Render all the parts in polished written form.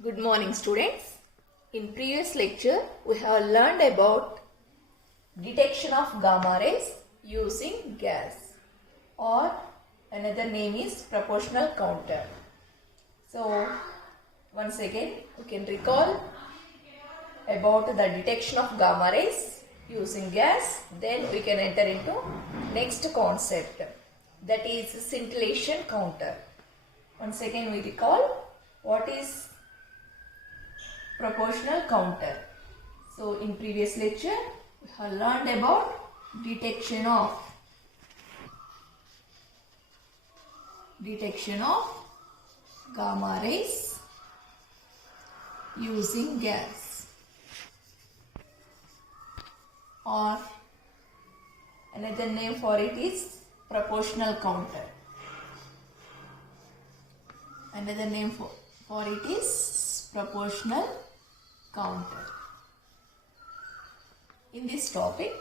Good morning, students. In previous lecture, we have learned about detection of gamma rays using gas, or another name is proportional counter. So, once again, we can recall about the detection of gamma rays using gas. Then we can enter into next concept, that is scintillation counter. Once again, we recall what is proportional counter. So in previous lecture we have learned about detection of gamma rays using gas, or another name for it is proportional counter. Another name for it is proportional counter. In this topic,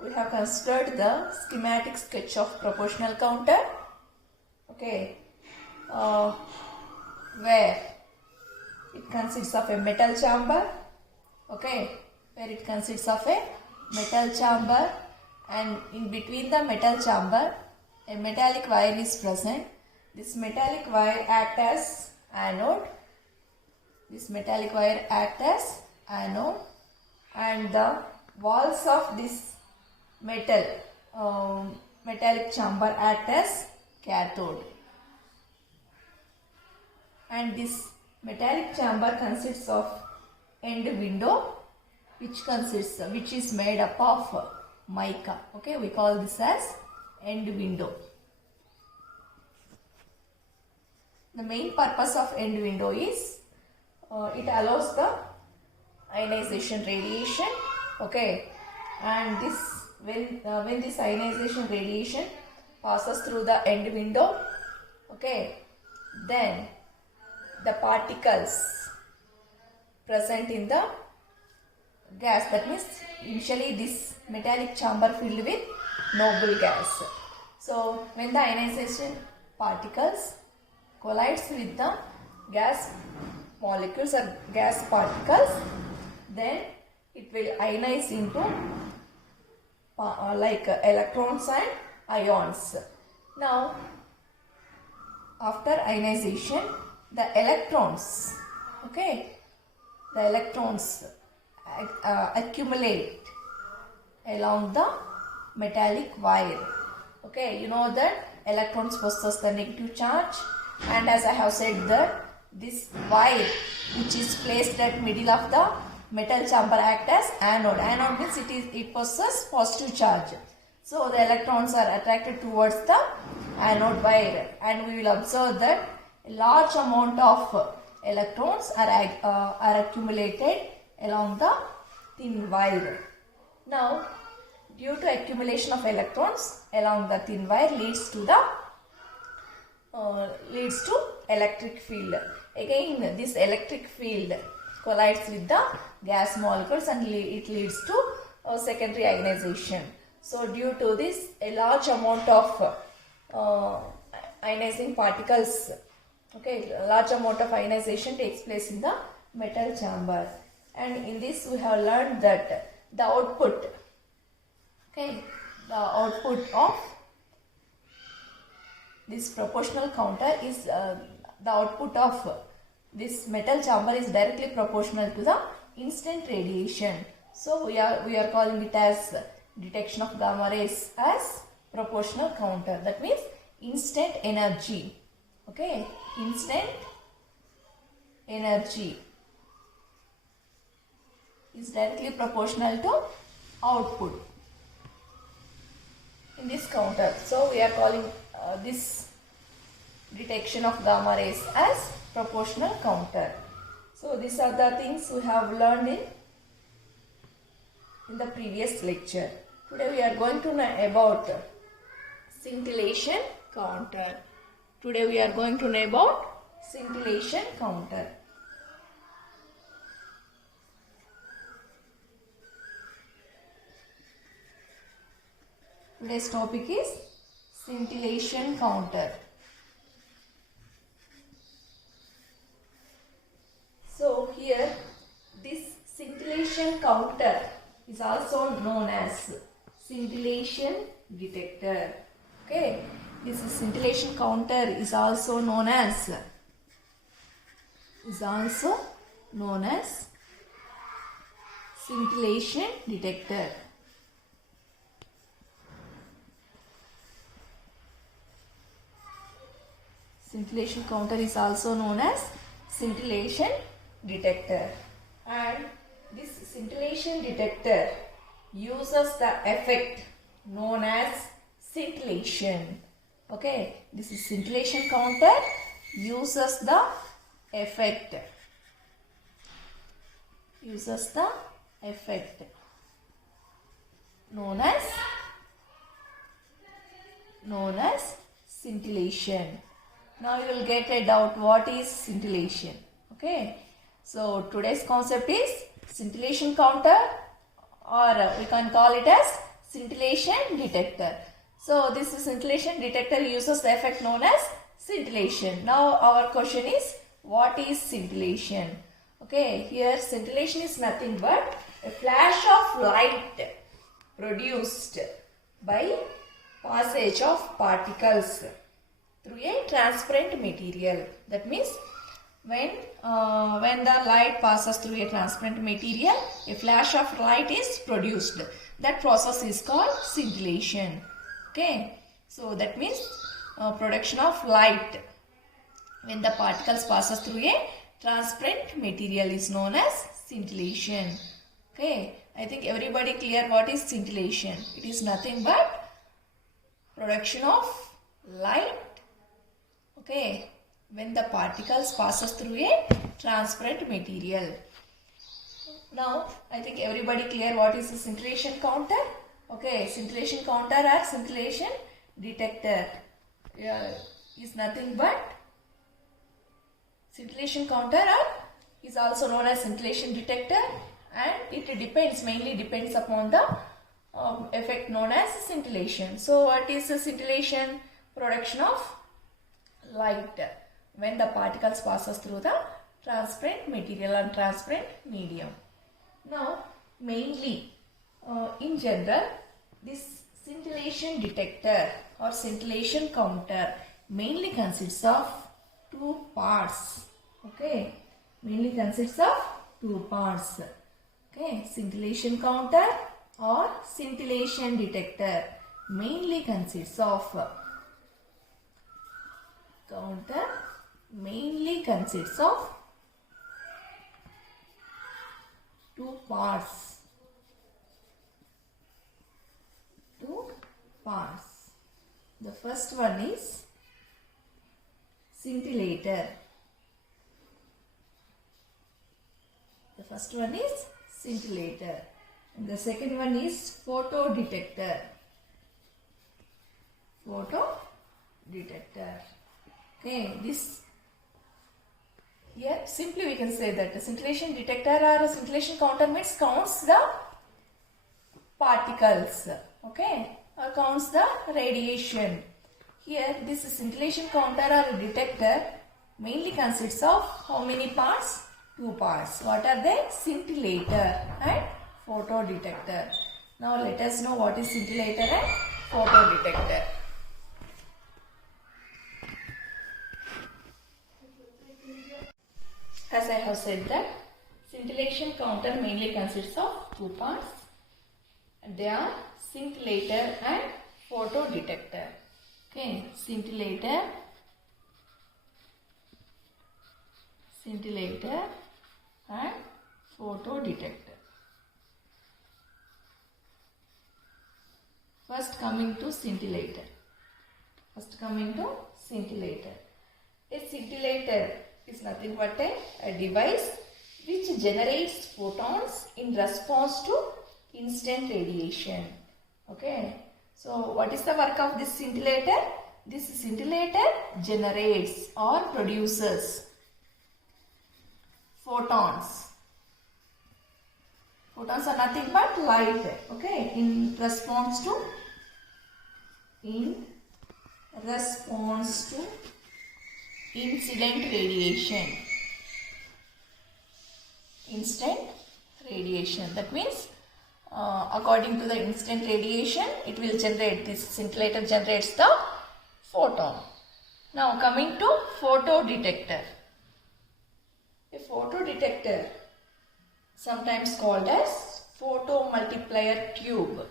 we have considered the schematic sketch of proportional counter. Okay, where it consists of a metal chamber. Okay, where it consists of a metal chamber, and in between the metal chamber, a metallic wire is present. This metallic wire acts as anode. This metallic wire acts as anode, and the walls of this metallic chamber act as cathode. And this metallic chamber consists of end window, which is made up of mica. Okay, we call this as end window. The main purpose of end window is it allows the ionization radiation. Okay, and when this ionization radiation passes through the end window, okay, then the particles present in the gas, that means initially this metallic chamber filled with noble gas. So when the ionization particles collides with the gas molecules or gas particles, then it will ionize into like electrons and ions. Now, after ionization, the electrons, okay, accumulate along the metallic wire. Okay, you know that electrons possess the negative charge, and as I have said that this wire which is placed at middle of the metal chamber act as anode. Anode means it possesses positive charge. So the electrons are attracted towards the anode wire, and we will observe that a large amount of electrons are accumulated along the thin wire. Now, due to accumulation of electrons along the thin wire leads to electric field. Again, this electric field collides with the gas molecules and it leads to secondary ionization. So due to this, a large amount of ionizing particles, okay, a large amount of ionization takes place in the metal chamber. And in this we have learned that the output, okay, the output of this proportional counter is the output of this metal chamber is directly proportional to the instant radiation. So we are calling it as detection of gamma rays as proportional counter. That means instant energy. Okay, instant energy is directly proportional to output in this counter. So we are calling this detection of gamma rays as proportional counter. So these are the things we have learned in the previous lecture. Today we are going to know about scintillation counter. Today's topic is scintillation counter. counter is also known as scintillation detector. Okay, this scintillation counter is also known as scintillation detector. Scintillation counter is also known as scintillation detector, and this scintillation detector uses the effect known as scintillation. Okay, this is scintillation counter uses the effect known as scintillation. Now you will get a doubt, what is scintillation? Okay, so today's concept is scintillation counter, or we can call it as scintillation detector. So this scintillation detector uses the effect known as scintillation. Now our question is, what is scintillation? Okay, here scintillation is nothing but a flash of light produced by passage of particles through a transparent material. That means when the light passes through a transparent material, a flash of light is produced. That process is called scintillation. Okay, so that means production of light when the particles passes through a transparent material is known as scintillation. Okay, I think everybody clear what is scintillation. It is nothing but production of light, okay, when the particles passes through a transparent material. Now I think everybody clear what is the scintillation counter. Okay, scintillation counter or scintillation detector is nothing but scintillation counter is also known as scintillation detector, and it mainly depends upon the effect known as scintillation. So what is the scintillation? Production of light when the particles passes through the transparent material and transparent medium. Now mainly in general, this scintillation detector or scintillation counter mainly consists of two parts. Okay, mainly consists of two parts. Okay, scintillation counter or scintillation detector mainly consists of two parts. The first one is scintillator. And the second one is photo detector. Okay, this here simply we can say that the scintillation detector or a scintillation counter means counts the particles, okay, or counts the radiation. Here this scintillation counter or detector mainly consists of how many parts? Two parts. What are they? Scintillator and photo detector. Now let us know what is scintillator and photo detector. As I have said that scintillation counter mainly consists of two parts. They are scintillator and photo detector. Okay, scintillator and photo detector. First coming to scintillator. A scintillator is nothing but a device which generates photons in response to instant radiation. Okay, so what is the work of this scintillator? This scintillator generates or produces photons. Photons are nothing but light, okay, in response to instant radiation. That means according to the incident radiation, it will generate, this scintillator generates the photon. Now coming to photodetector. A photodetector, sometimes called as photomultiplier tube.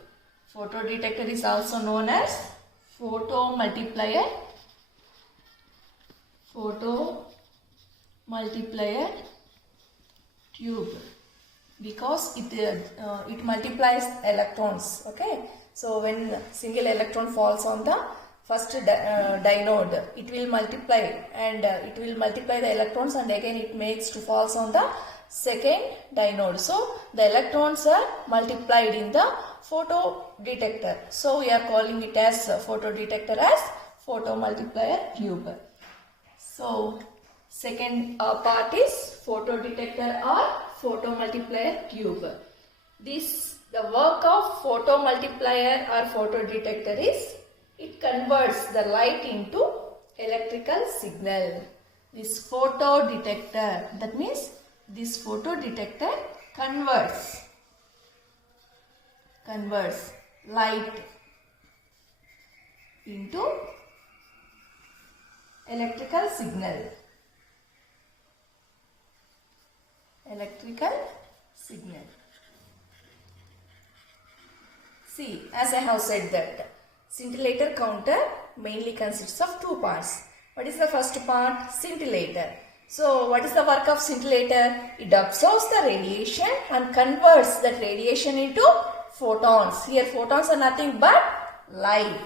Photodetector is also known as photomultiplier tube, because it multiplies electrons. Okay, so when single electron falls on the first dynode, it will multiply, and it will multiply the electrons, and again it makes to falls on the second dynode. So the electrons are multiplied in the photodetector. So we are calling it as photodetector as photomultiplier tube. So second part is photodetector or photomultiplier tube. The work of photomultiplier or photodetector is, it converts the light into electrical signal. This photodetector, that means this photodetector converts light into electrical signal. See, as I have said that scintillator counter mainly consists of two parts. What is the first part? Scintillator. So what is the work of scintillator? It absorbs the radiation and converts that radiation into photons. Here photons are nothing but light.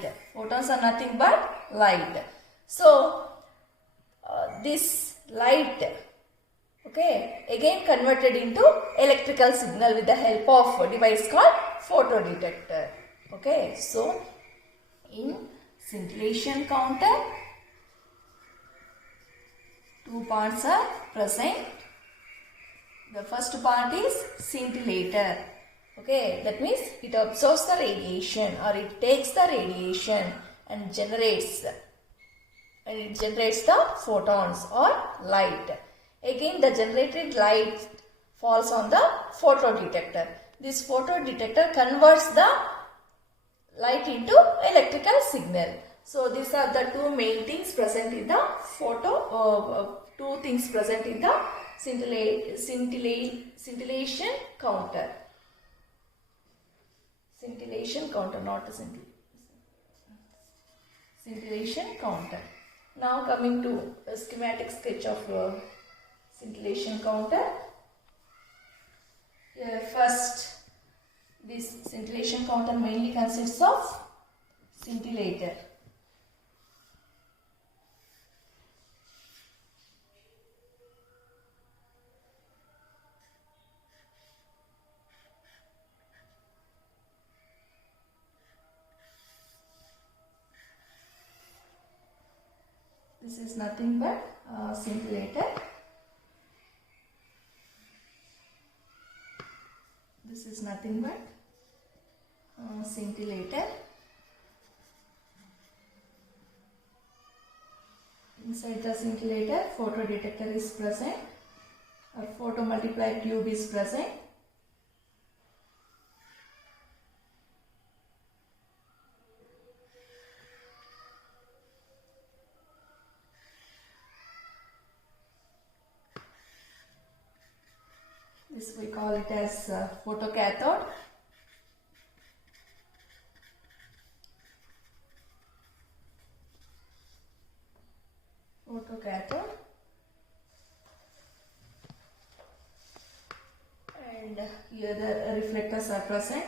So this light, okay, again converted into electrical signal with the help of a device called photodetector. Okay, so in scintillation counter, two parts are present. The first part is scintillator. Okay, that means it absorbs the radiation, or it takes the radiation and generates the photons or light. Again, the generated light falls on the photodetector. This photodetector converts the light into electrical signal. So these are the two main things present in the scintillation counter. Scintillation counter. Now coming to a schematic sketch of scintillation counter. First, this scintillation counter mainly consists of scintillator. This is nothing but scintillator. This is nothing but scintillator. Inside the scintillator, photodetector is present. A photomultiplier tube is present. This we call it as photocathode. And here the reflectors are present.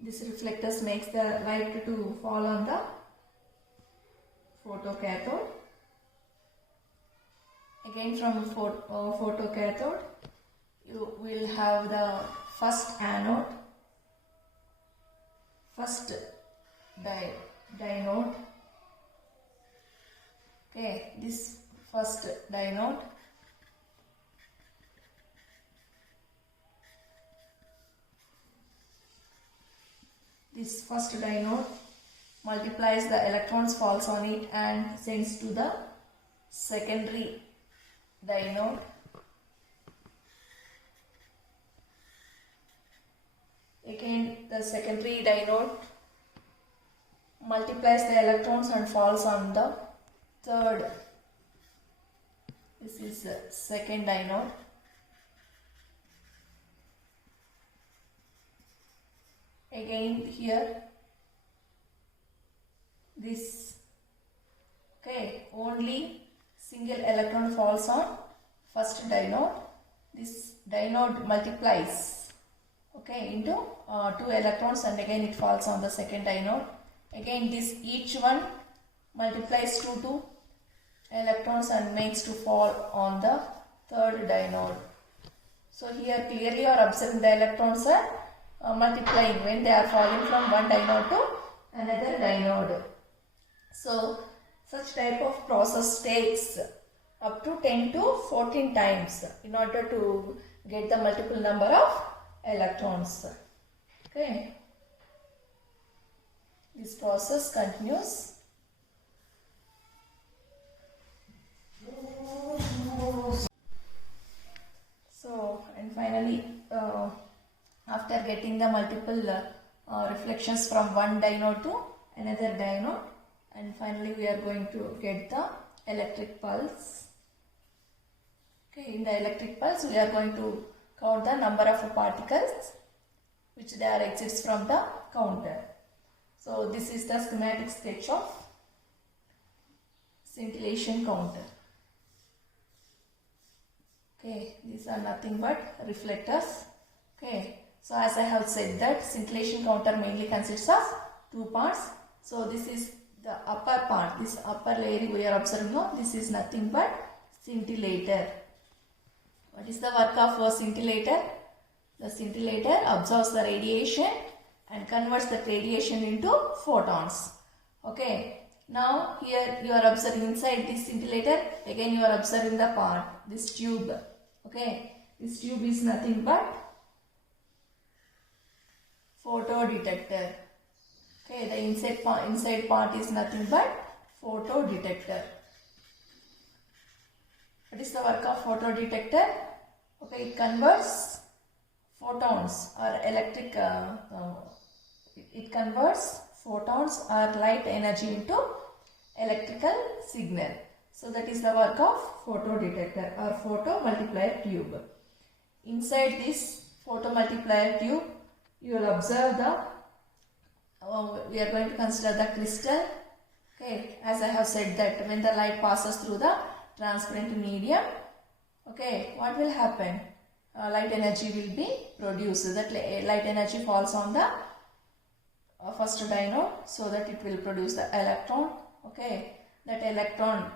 This reflectors makes the light to fall on the photocathode. Again, from photocathode, you will have the first anode, first dynode. Okay, this first dynode. this first diode multiplies the electrons, falls on it and sends to the secondary diode. Again, the secondary diode multiplies the electrons and falls on the third. This is the second diode. Again here this, okay, only single electron falls on first diode. This diode multiplies, okay, into 2 electrons and again it falls on the second diode. Again this each one multiplies to 2 electrons and makes to fall on the third diode. So here clearly you are observing the electrons are multiplying when they are falling from one diode to another diode. So such type of process takes up to 10 to 14 times in order to get the multiple number of electrons. Okay. This process continues. So, and finally, after getting the multiple reflections from one diode to another diode, and finally we are going to get the electric pulse. Okay, in the electric pulse we are going to count the number of particles which there exits from the counter. So this is the schematic sketch of scintillation counter. Okay, these are nothing but reflectors. Okay, so as I have said that scintillation counter mainly consists of 2 parts. So this is the upper part, this upper layer we are observing now, this is nothing but scintillator. What is the work of a scintillator? The scintillator absorbs the radiation and converts the radiation into photons. Okay, now here you are observing inside this scintillator, again you are observing the part, this tube. Okay, this tube is nothing but photodetector. Okay, the inside part is nothing but photodetector. What is the work of photodetector? Okay, it converts photons or electric, it converts photons or light energy into electrical signal. So that is the work of photodetector or photomultiplier tube. Inside this photomultiplier tube, you will observe the, we are going to consider the crystal. Okay, as I have said that when the light passes through the transparent medium, okay, what will happen? Light energy will be produced. That light energy falls on the first diode so that it will produce the electron. Okay, that electron,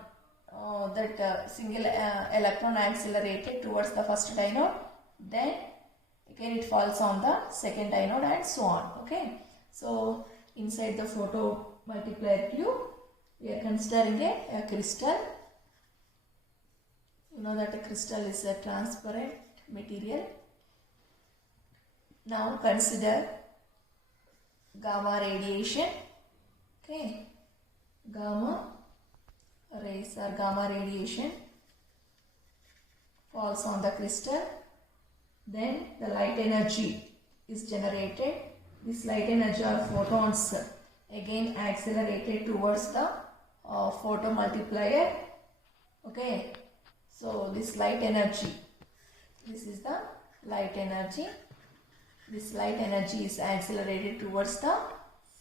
single electron accelerated towards the first diode, then again it falls on the second diode and so on. Okay, so inside the photomultiplier tube we are considering a crystal. You know that a crystal is a transparent material. Now consider gamma radiation. Okay, gamma rays or gamma radiation falls on the crystal. Then the light energy is generated. This light energy or photons again accelerated towards the photomultiplier. Okay, so this light energy, this is the light energy. This light energy is accelerated towards the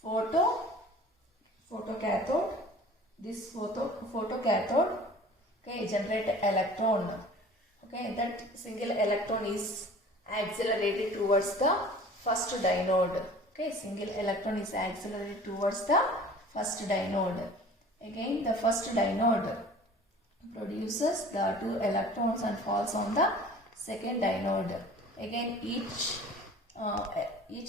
photocathode. This photocathode, okay, generate electron. Okay, that single electron is accelerated towards the first diode. Okay, single electron is accelerated towards the first diode. Again, the first diode produces the 2 electrons and falls on the second diode. Again, each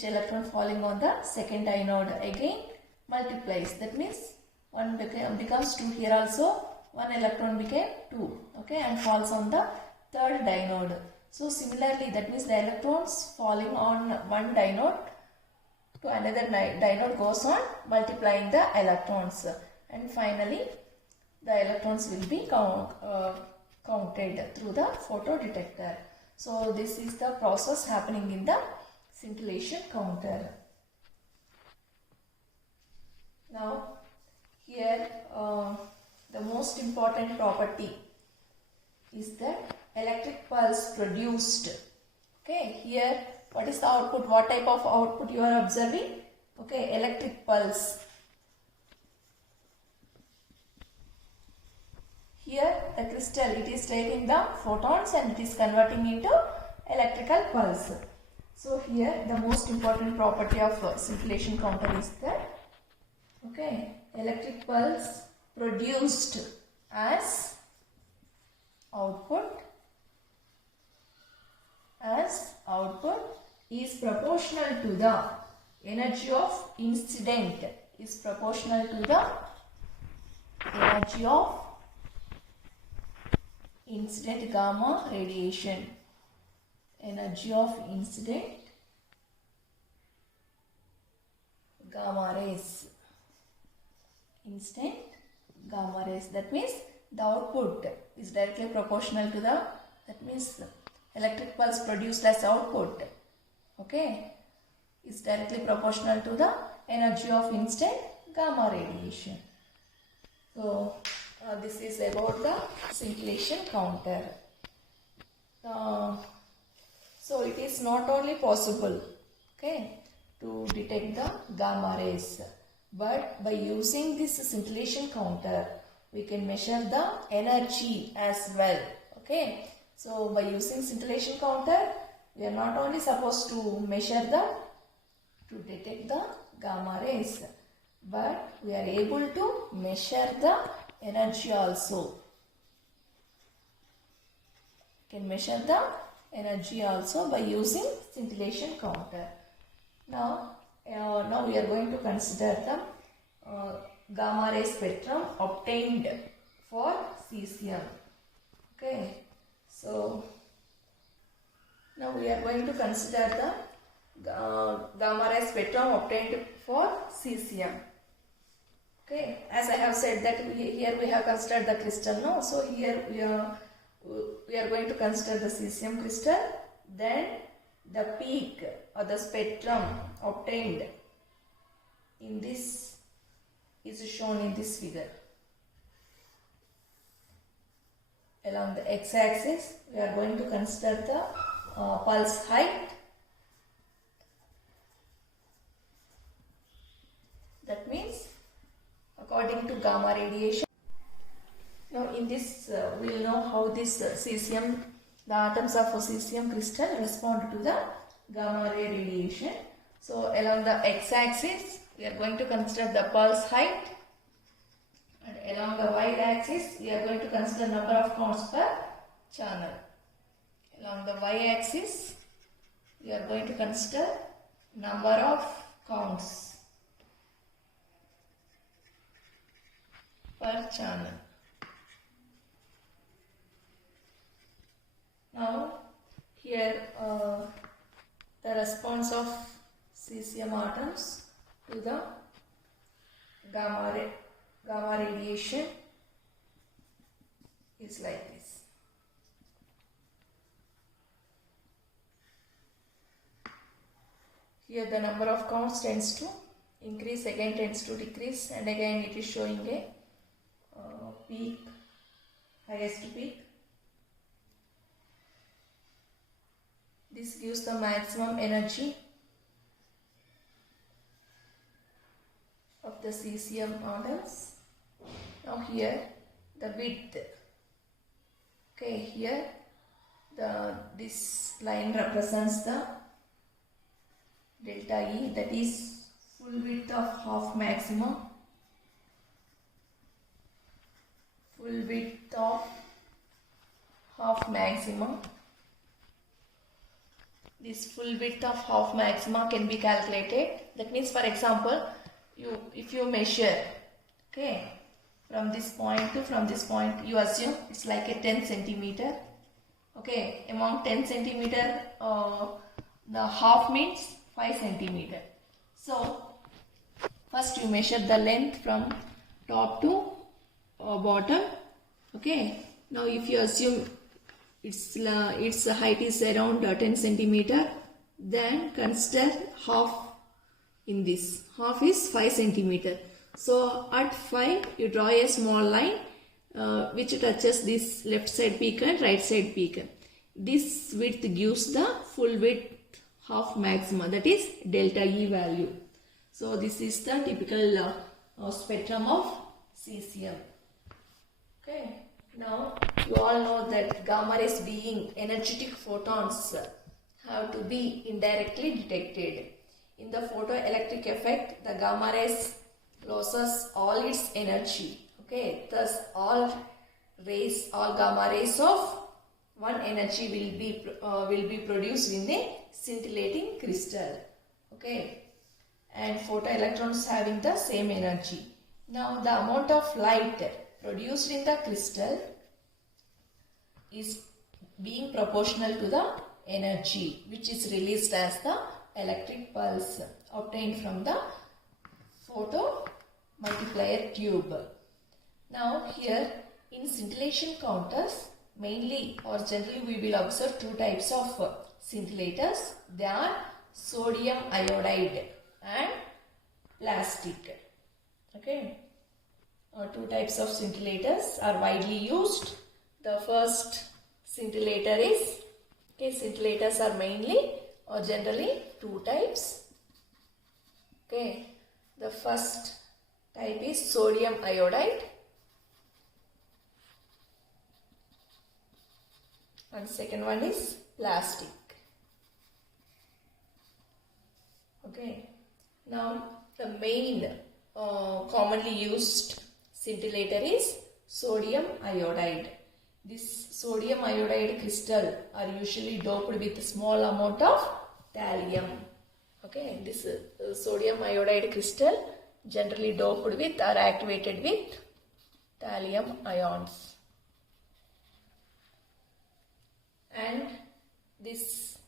electron falling on the second diode again multiplies. That means one becomes 2 here also. 1 electron became 2. Okay, and falls on the third diode. So similarly, that means the electrons falling on one diode to another dioide goes on multiplying the electrons, and finally the electrons will be counted through the photodetector. So this is the process happening in the scintillation counter. Now here the most important property is that electric pulse produced. Okay, here what is the output? What type of output you are observing? Okay, electric pulse. Here the crystal, it is taking the photons and it is converting into electrical pulse. So here the most important property of scintillation counter is that, okay, electric pulse produced as output is proportional to the energy of incident, is proportional to the energy of incident gamma radiation, energy of incident gamma rays, incident gamma rays. That means the output is directly proportional to the, that means electric pulse produced as output, okay, is directly proportional to the energy of incident gamma radiation. So this is about the scintillation counter. So it is not only possible, okay, to detect the gamma rays, but by using this scintillation counter we can measure the energy as well. Okay, so by using scintillation counter we are not only supposed to measure to detect the gamma rays, but we are able to measure the energy also. We can measure the energy also by using scintillation counter. Now we are going to consider the gamma ray spectrum obtained for cesium. Okay, so now we are going to consider the gamma ray spectrum obtained for cesium. Okay, as I have said that here we have considered the crystal, no? So here we are going to consider the cesium crystal, then the peak or the spectrum obtained in this is shown in this figure. Along the x-axis we are going to consider the pulse height. That means according to gamma radiation. Now in this we will know how this cesium, the atoms of cesium crystal respond to the gamma ray radiation. So along the x-axis we are going to consider the pulse height, and along the y-axis we are going to consider number of counts per channel. Along the y-axis we are going to consider number of counts per channel. Now here the response of cesium atoms to the gamma radiation is like this. Here the number of counts tends to increase, again tends to decrease, and again it is showing a peak, highest peak. This gives the maximum energy of the cesium atoms. Now here the width. Okay, here this line represents the delta E, that is full width of half maximum. Full width of half maximum. This full width of half maxima can be calculated. That means, for example, if you measure, okay, from this point to from this point, you assume it's like a 10 centimeter. Okay, among 10 centimeter, the half means 5 centimeter. So first you measure the length from top to bottom. Okay. Now if you assume its height is around 10 centimeter, then consider half in this. Half is 5 centimeter. So at 5 you draw a small line which touches this left side peak and right side peak. This width gives the full width half maxima, that is delta E value. So this is the typical spectrum of cesium. Okay. Now you all know that gamma rays being energetic photons have to be indirectly detected. In the photoelectric effect, the gamma rays loses all its energy. Okay. Thus all gamma rays of one energy will be produced in the scintillating crystal. Okay. And photoelectrons having the same energy. Now the amount of light produced in the crystal is being proportional to the energy which is released as the electric pulse obtained from the photomultiplier tube. Now here in scintillation counters, mainly or generally we will observe two types of scintillators. They are sodium iodide and plastic. Okay. Two types of scintillators are widely used. The first scintillator is, scintillators are mainly or generally two types. Okay. The first type is sodium iodide and second one is plastic. Okay. Now the main commonly used scintillator is sodium iodide. This sodium iodide crystal are usually doped with a small amount of thallium. Okay, this sodium iodide crystal generally doped with or activated with thallium ions. And this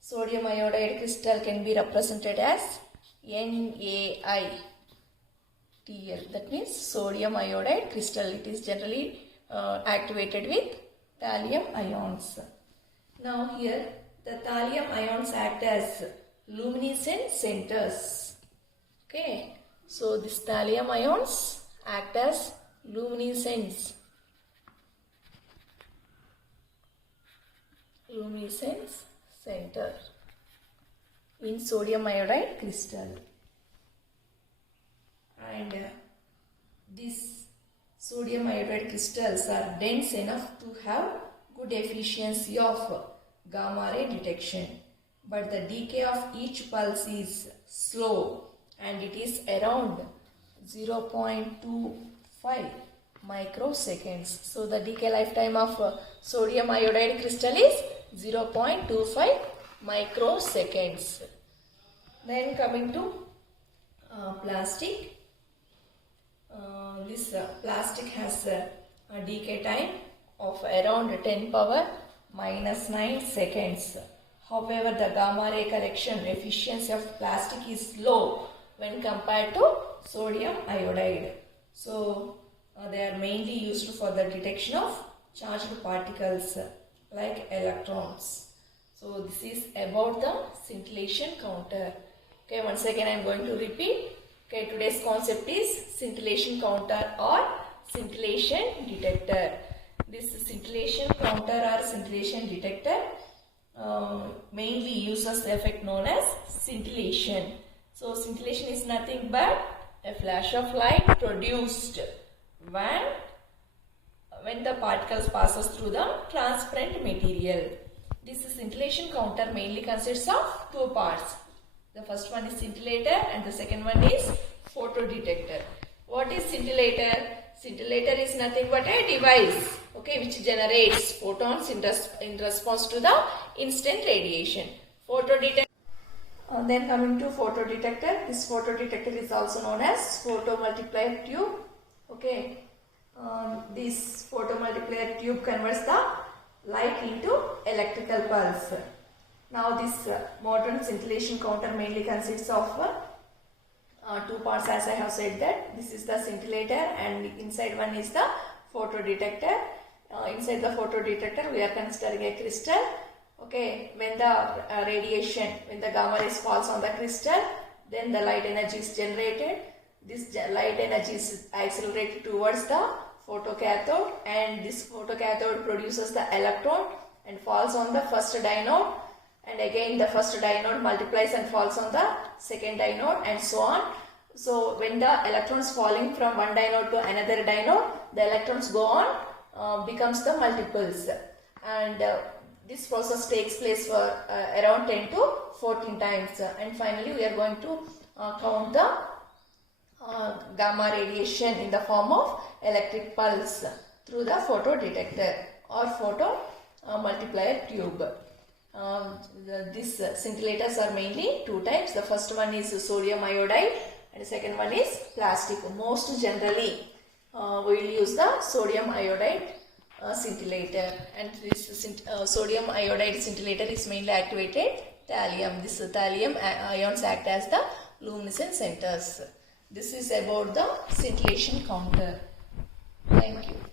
sodium iodide crystal can be represented as NaITl. That means sodium iodide crystal. It is generally activated with thallium ions. Now here the thallium ions act as luminescent centers. Okay. So this thallium ions act as luminescence center in sodium iodide crystal. And these sodium iodide crystals are dense enough to have good efficiency of gamma ray detection, but the decay of each pulse is slow and it is around 0.25 microseconds. So the decay lifetime of sodium iodide crystal is 0.25 microseconds. Then coming to plastic. This plastic has a decay time of around 10 power minus 9 seconds. However, the gamma ray correction efficiency of plastic is low when compared to sodium iodide. So, they are mainly used for the detection of charged particles like electrons. So, this is about the scintillation counter. Okay, once again I am going to repeat. Okay, today's concept is scintillation counter or scintillation detector. This scintillation counter or scintillation detector mainly uses the effect known as scintillation. So scintillation is nothing but a flash of light produced when the particles passes through the transparent material. This scintillation counter mainly consists of two parts. The first one is scintillator and the second one is photodetector. What is scintillator? Scintillator is nothing but a device, okay, which generates photons in response to the instant radiation. Photodetector. Then coming to photodetector. This photodetector is also known as photomultiplier tube. Okay. This photomultiplier tube converts the light into electrical pulse. Now this modern scintillation counter mainly consists of two parts, as I have said that this is the scintillator and inside one is the photodetector. Inside the photodetector we are considering a crystal. Okay, when the radiation, when the gamma rays falls on the crystal, then the light energy is generated. This light energy is accelerated towards the photocathode, and this photocathode produces the electron and falls on the first dynode, and again the first dynode multiplies and falls on the second dynode, and so on. So when the electrons falling from one dynode to another dynode, the electrons go on, becomes the multiples, and this process takes place for around 10 to 14 times, and finally we are going to count the gamma radiation in the form of electric pulse through the photodetector or photo multiplier tube. These scintillators are mainly two types. The first one is sodium iodide and the second one is plastic. Most generally we will use the sodium iodide scintillator, and this sodium iodide scintillator is mainly activated thallium. This thallium ions act as the luminescent centers. This is about the scintillation counter. Thank you.